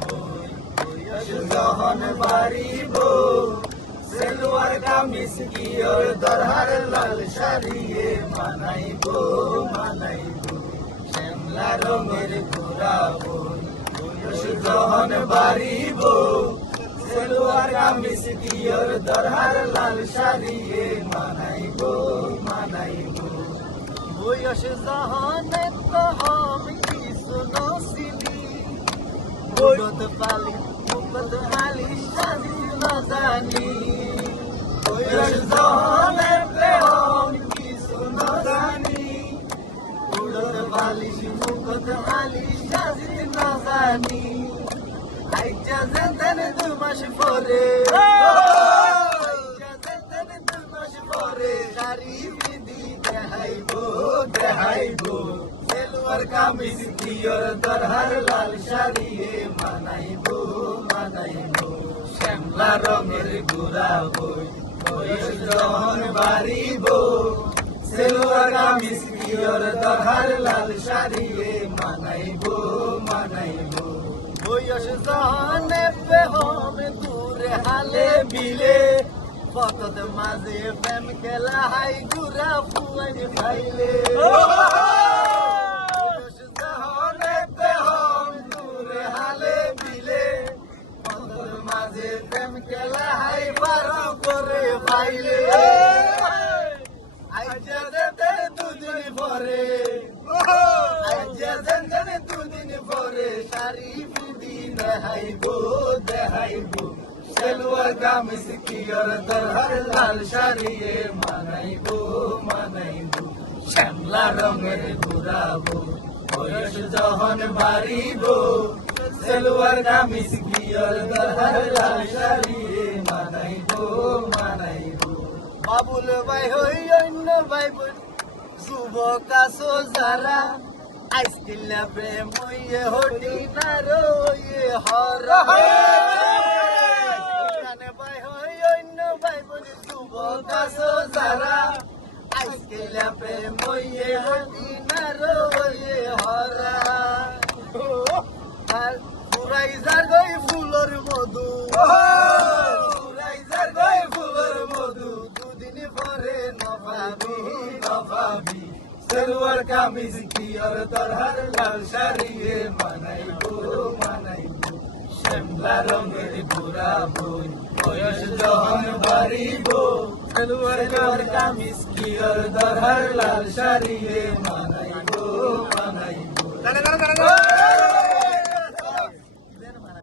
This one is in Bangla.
বয়স যখন বাড়িব সেলোয়ার কামিজ কিয়র দরহার লাল শাড়িয়ে মানাইব শ্যামলা রঙের ঘোরাব বয়স যখন বাড়িব সেলোয়ার কামিজ কিয়র দরহার লাল শাড়িয়ে মানাইব বয়স যহনে তহম কিছু নছিলি মুখত পালি সাজি নাজানি বয়স যহনে তহম কিছু নজানি উড়ত পালিশ মুখত পালি সাজি নাজানি আইজা যেতেন 2 মাস পরে শাড়ি বিধি দেখাইব সেলোয়ার কামিজ কিয়র দরহার লাল শাড়িয়ে মানাইব শ্যামলা রঙের ঘোরাব বয়স যখন বাড়িব সেলোয়ার কামিজ কিয়র দরহার লাল শাড়িয়ে মানাইব বয়স যহনে বেহম দূরে হালে বিলে ফতত মাঝে প্রেম খেলা হাই গুরা ফুয়াই খাইলে বয়স যহনে বেহম দূরে হালে বিলে ফতত মাঝে প্রেম খেলা হাই বারো করে পাইলে আইজা যেতে 2 দিন পরে শাড়ি বিধি দেখাইব সেলোয়ার কামিজ কিয়র দরহার লাল শাড়িয়ে মানাইব শ্যামলা রঙের ঘোরাব বয়স যখন বাড়িব সেলোয়ার কামিজ কিয়র দরহার লাল শাড়িয়ে মানাইব বাবুল ভাই হই অন্য ভাই বোন যুবক আছো যারা আইসকিল প্রেম হইয়ে হটি না রয়ে হরা ভাই হই অন্য ভাই বোন যুবক আছো যারা আইসকিল প্রেম হইয়ে হটি না রয়ে হরা আর পুরাই যার গই ফুলর মধু সেলোয়ার কামিজ কিয়র দরহার লাল শাড়িয়ে মানাইব শ্যামলা রঙের ঘোরাব বয়স যখন বাড়িব সেলোয়ার কামিজ কিয়র দরহার লাল শাড়িয়ে মানাইব